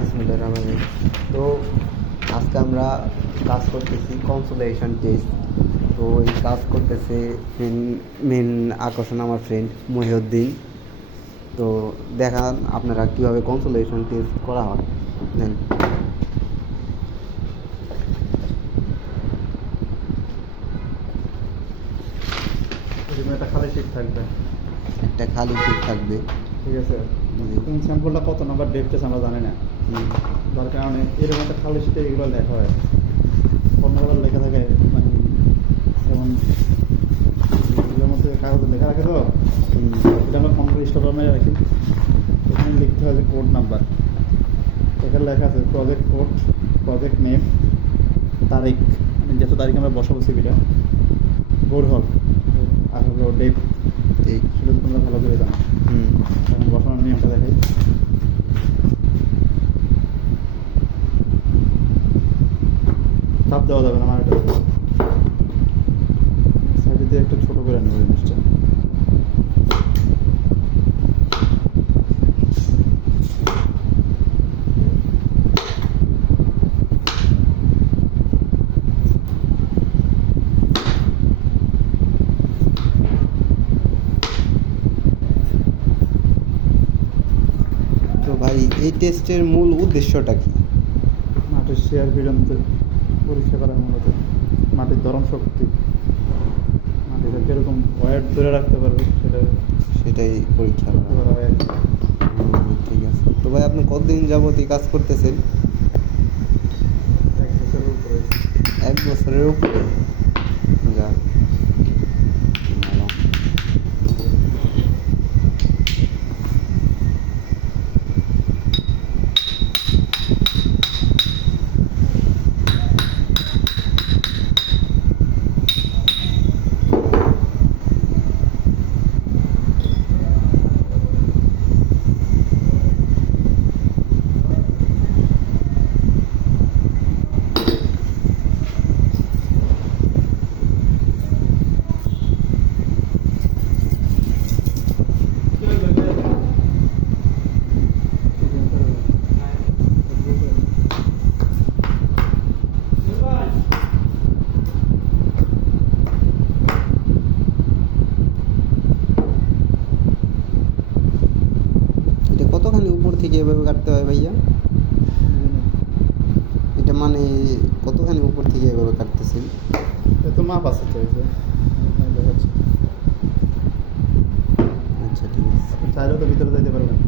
বিসমিল্লাহির রহমানির রহিম। তো আজকে আমরা কাজ করতেছি কনসোলেশন টেস্ট তো এই কাজ করতেছে মেন মেন আকর্ষণ আমার ফ্রেন্ড মহিউদ্দিন। তো দেখান আপনারা কীভাবে কনসোলেশন টেস্ট করা হয়। দেন। একটা খালি শিট থাকবে। একটা খালি সিট থাকবে। ঠিক আছে। কোন স্যাম্পলটা কত নাম্বার ডেপ আমরা জানি না। যার কারণে এরকম একটা খালি শিটে এগুলো লেখা হয়। পণ্যগুলো লেখা থাকে মানে যেমন এগুলোর মধ্যে কাগজে লেখা রাখে তো? এটা আমরা কম্পিউটার স্টোরে রাখি। এখানে লিখতে হবে কোড নাম্বার এখানে লেখা আছে প্রজেক্ট কোড প্রজেক্ট নেম তারিখ। মানে যত তারিখ আমরা বসাবো সিভিটা বোর্ড হল আর হলো ডেট ঠিক সেটা তোমরা ভালো করে জানো। বসানোর নিয়মটা দেখাই। দেওয়া যাবে না সাইডে দিয়ে একটু ছোট করে নেব জিনিসটা। তো ভাই এই টেস্টের মূল উদ্দেশ্যটা কি? মাটির শেয়ার বিরন্ত পরীক্ষা করা মূলত মাটির ধরন শক্তি। মাটিতে কীরকম ওয়েট ধরে রাখতে পারবে সেটা সেটাই পরীক্ষা করা। হয় ঠিক আছে। তো ভাই আপনি কতদিন যাবত এই কাজ করতেছেন? এক বছরের উপরে। এক বছরের উপরে? থেকে এভাবে কাটতে হয় ভাইয়া? এটা মানে কতখানি উপর থেকে এভাবে কাটতেছি তো মাপ আছে তো আচ্ছা ঠিক আছে। চাইলেও তো ভিতরে যাইতে পারবেন।